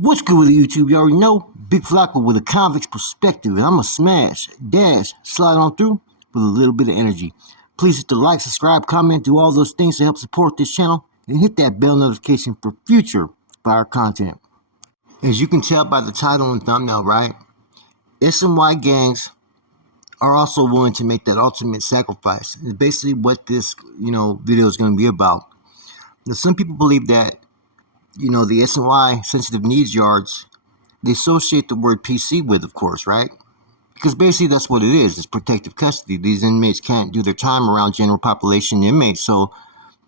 What's good with YouTube? You already know. Big Flacco with a convict's perspective, and I'm going to smash, dash, slide on through with a little bit of energy. Please hit the like, subscribe, comment, do all those things to help support this channel, and hit that bell notification for future fire content. As you can tell by the title and thumbnail, right? S&Y gangs are also willing to make that ultimate sacrifice. It's basically what this, video is going to be about. Now, some people believe that, the S&Y sensitive needs yards, they associate the word PC with, of course, right? Because basically that's what it is. It's protective custody. These inmates can't do their time around general population inmates, so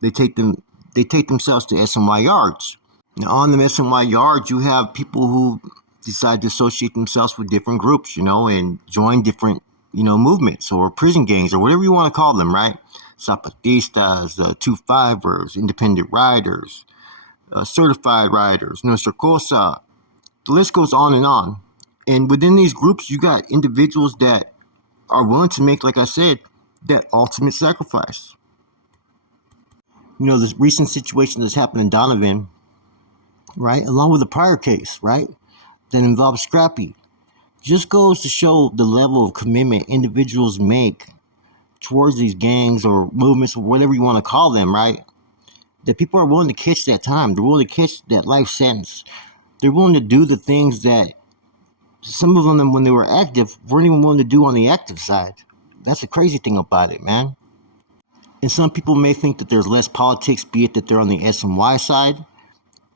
they take themselves to S&Y yards. Now, on the S&Y yards, you have people who decide to associate themselves with different groups, and join different, movements or prison gangs or whatever you want to call them, right? Zapatistas, 2-5ers, independent riders, certified riders, Nuestra Cosa. The list goes on and on. And within these groups, you got individuals that are willing to make, like I said, that ultimate sacrifice. This recent situation that's happened in Donovan, right, along with the prior case, right, that involved Scrappy, just goes to show the level of commitment individuals make towards these gangs or movements or whatever you want to call them, right? That people are willing to catch that time. They're willing to catch that life sentence. They're willing to do the things that some of them, when they were active, weren't even willing to do on the active side. That's the crazy thing about it, man. And some people may think that there's less politics, be it that they're on the S&Y side.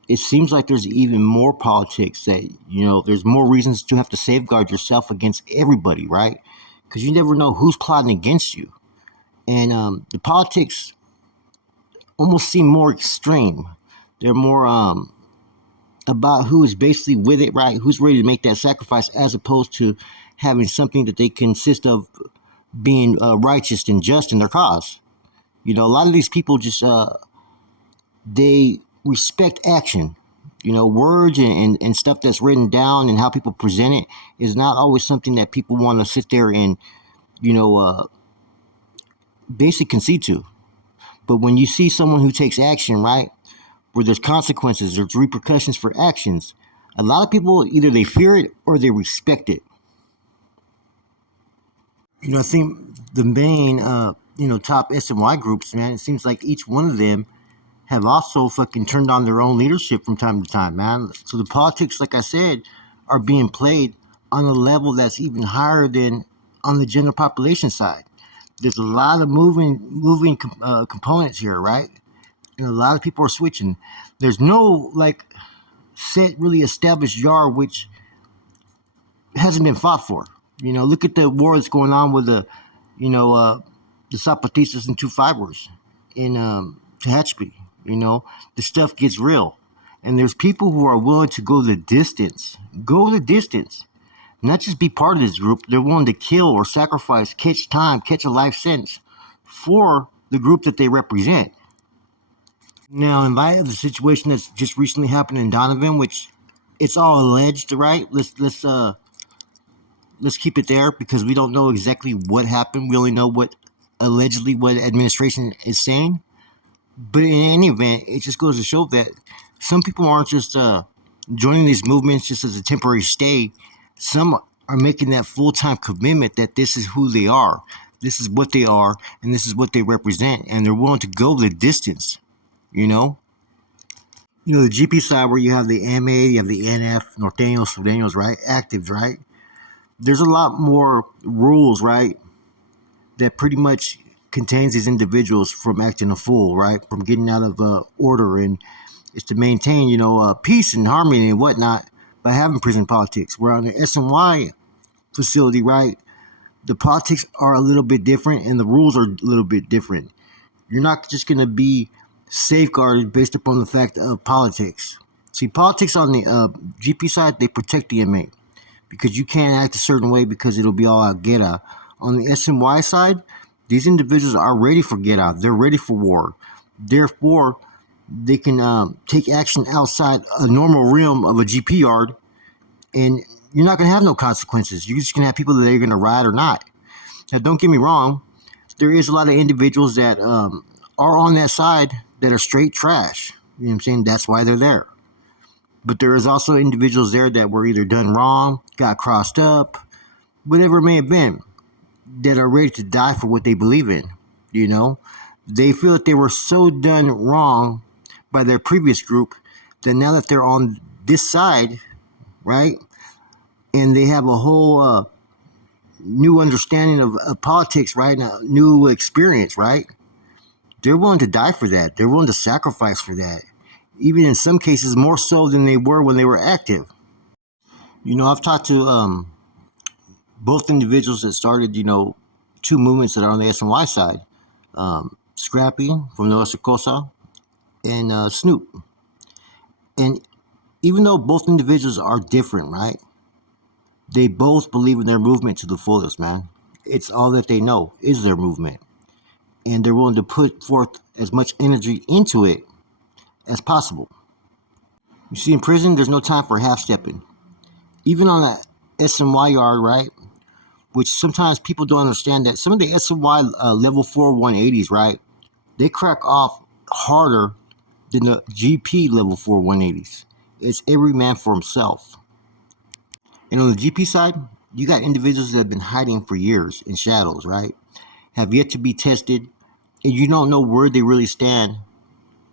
It seems like there's even more politics, that, there's more reasons to have to safeguard yourself against everybody, right? Because you never know who's plotting against you. And the politics almost seem more extreme. They're more about who is basically with it, right? Who's ready to make that sacrifice, as opposed to having something that they consist of being righteous and just in their cause. A lot of these people just, they respect action. Words and stuff that's written down and how people present it is not always something that people want to sit there and, basically concede to. But when you see someone who takes action, right, where there's consequences, there's repercussions for actions, a lot of people, either they fear it or they respect it. I think the main, top S&Y groups, man, it seems like each one of them have also fucking turned on their own leadership from time to time, man. So the politics, like I said, are being played on a level that's even higher than on the general population side. There's a lot of moving components here, right? And a lot of people are switching. There's no set really established yard which hasn't been fought for. Look at the war that's going on with the Zapatistas and 2-5ers in Tehachapi. The stuff gets real, and there's people who are willing to go the distance, not just be part of this group. They're willing to kill or sacrifice, catch time, catch a life sentence for the group that they represent. Now, in light of the situation that's just recently happened in Donovan, which it's all alleged, right? Let's keep it there, because we don't know exactly what happened. We only know what administration is saying. But in any event, it just goes to show that some people aren't just joining these movements just as a temporary stay. Some are making that full-time commitment that this is who they are, this is what they are, and this is what they represent, and they're willing to go the distance. The GP side, where you have the MA, you have the NF, Norteños, Sureños, right? Actives, right? There's a lot more rules, right, that pretty much contains these individuals from acting a fool, right? From getting out of order, and it's to maintain, peace and harmony and whatnot by having prison politics. Where on the S&Y facility, right, the politics are a little bit different and the rules are a little bit different. You're not just going to be safeguarded based upon the fact of politics. See, politics on the GP side, they protect the inmate because you can't act a certain way because it'll be all out guerra. On the S&Y side, these individuals are ready for guerra. They're ready for war. Therefore, they can take action outside a normal realm of a GP yard, and you're not going to have no consequences. You're just going to have people that are going to ride or not. Now, don't get me wrong. There is a lot of individuals that are on that side that are straight trash. You know what I'm saying? That's why they're there. But there is also individuals there that were either done wrong, got crossed up, whatever it may have been, that are ready to die for what they believe in. You know, they feel that they were so done wrong by their previous group that now that they're on this side, right, and they have a whole new understanding of politics, right, a new experience, right, they're willing to die for that. They're willing to sacrifice for that. Even in some cases, more so than they were when they were active. You know, I've talked to both individuals that started, two movements that are on the S&Y side. Scrappy from Nuestra Cosa and Snoop. And even though both individuals are different, right? They both believe in their movement to the fullest, man. It's all that they know is their movement. And they're willing to put forth as much energy into it as possible. You see, in prison, there's no time for half stepping. Even on that S&Y yard, right? Which sometimes people don't understand that some of the S&Y level 4 180s, right? They crack off harder than the GP level 4 180s. It's every man for himself. And on the GP side, you got individuals that have been hiding for years in shadows, right? Have yet to be tested, and you don't know where they really stand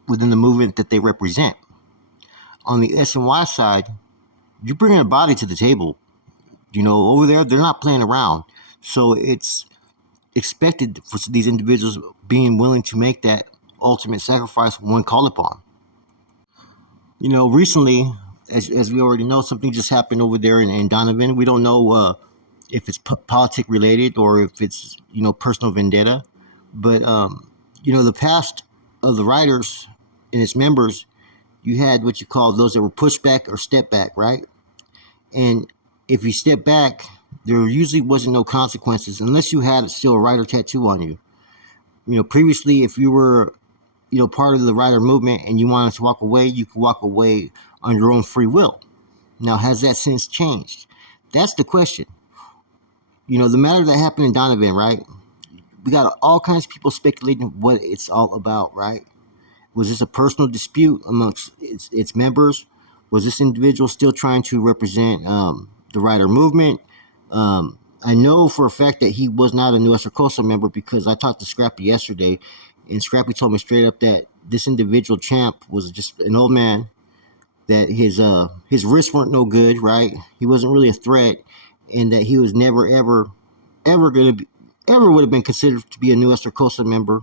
within the movement that they represent. On the S&Y side, you're bringing a body to the table. Over there, they're not playing around. So it's expected for these individuals being willing to make that ultimate sacrifice when called upon. Recently, as we already know, something just happened over there in Donovan. We don't know if it's politic related or if it's personal vendetta, but the past of the writers and its members, you had what you call those that were pushed back or step back, right? And if you step back, there usually wasn't no consequences unless you had still a writer tattoo on you. Previously, if you were part of the writer movement and you wanted to walk away, you could walk away on your own free will. Now, has that since changed? That's the question. The matter that happened in Donovan, right? We got all kinds of people speculating what it's all about, right? Was this a personal dispute amongst its members? Was this individual still trying to represent the writer movement? I know for a fact that he was not a Nuestra Cosa member because I talked to Scrappy yesterday, and Scrappy told me straight up that this individual champ was just an old man, that his wrists weren't no good, right? He wasn't really a threat, and that he was never ever would have been considered to be a Nuestra Cosa member,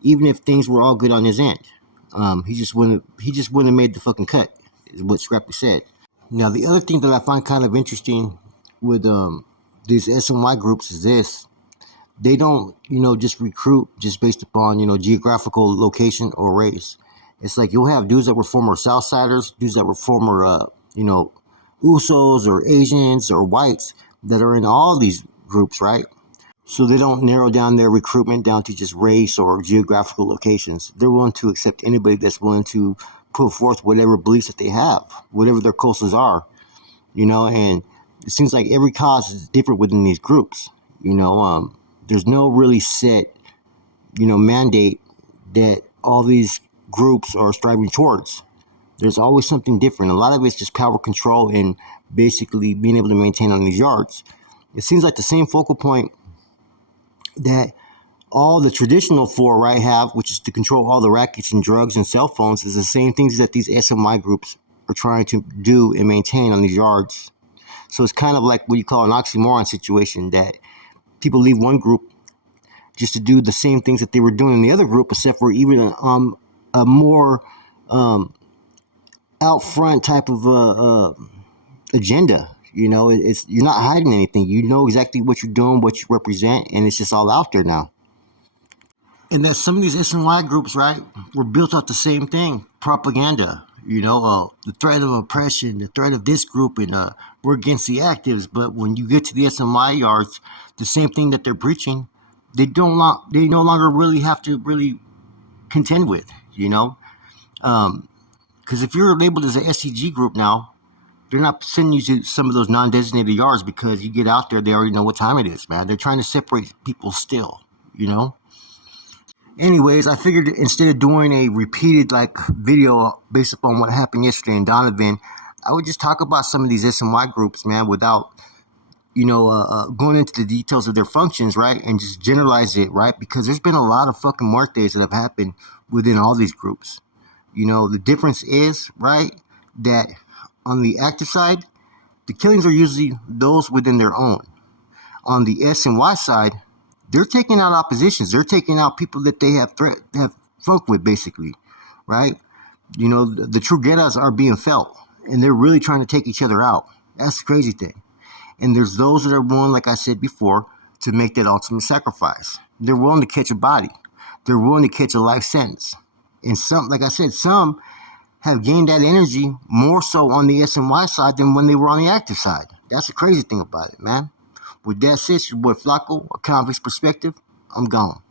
even if things were all good on his end. He just wouldn't have made the fucking cut, is what Scrappy said. Now, the other thing that I find kind of interesting with these S&Y groups is this. They don't, just recruit just based upon, geographical location or race. It's like you'll have dudes that were former Southsiders, dudes that were former, Usos or Asians or whites that are in all these groups, right? So they don't narrow down their recruitment down to just race or geographical locations. They're willing to accept anybody that's willing to put forth whatever beliefs that they have, whatever their causes are, and it seems like every cause is different within these groups. There's no really set, mandate that all these groups are striving towards. There's always something different. A lot of it's just power control and basically being able to maintain on these yards. It seems like the same focal point that all the traditional four, right, have, which is to control all the rackets and drugs and cell phones, is the same things that these S&Y groups are trying to do and maintain on these yards. So it's kind of like what you call an oxymoron situation, that people leave one group just to do the same things that they were doing in the other group, except for even a more out front type of agenda. It's you're not hiding anything. You know exactly what you're doing, what you represent, and it's just all out there now. And that some of these S&Y groups, right, were built off the same thing: propaganda. The threat of oppression, the threat of this group, and we're against the actives. But when you get to the S&Y yards, the same thing that they're preaching, they no longer really have to really contend with. Because if you're labeled as an SCG group now, they're not sending you to some of those non-designated yards because you get out there, they already know what time it is, man. They're trying to separate people still. Anyways, I figured instead of doing a repeated like video based upon what happened yesterday in Donovan, I would just talk about some of these SNY groups, man, without going into the details of their functions, right, and just generalize it, right, because there's been a lot of fucking muertes that have happened within all these groups. The difference is, right, that on the active side, the killings are usually those within their own. On the S and Y side, they're taking out oppositions. They're taking out people that they have fucked with, basically, right? The true guerras are being felt, and they're really trying to take each other out. That's the crazy thing. And there's those that are willing, like I said before, to make that ultimate sacrifice. They're willing to catch a body. They're willing to catch a life sentence. And some, like I said, some have gained that energy more so on the S and Y side than when they were on the active side. That's the crazy thing about it, man. With that said, your boy Flacco, a convict's perspective, I'm gone.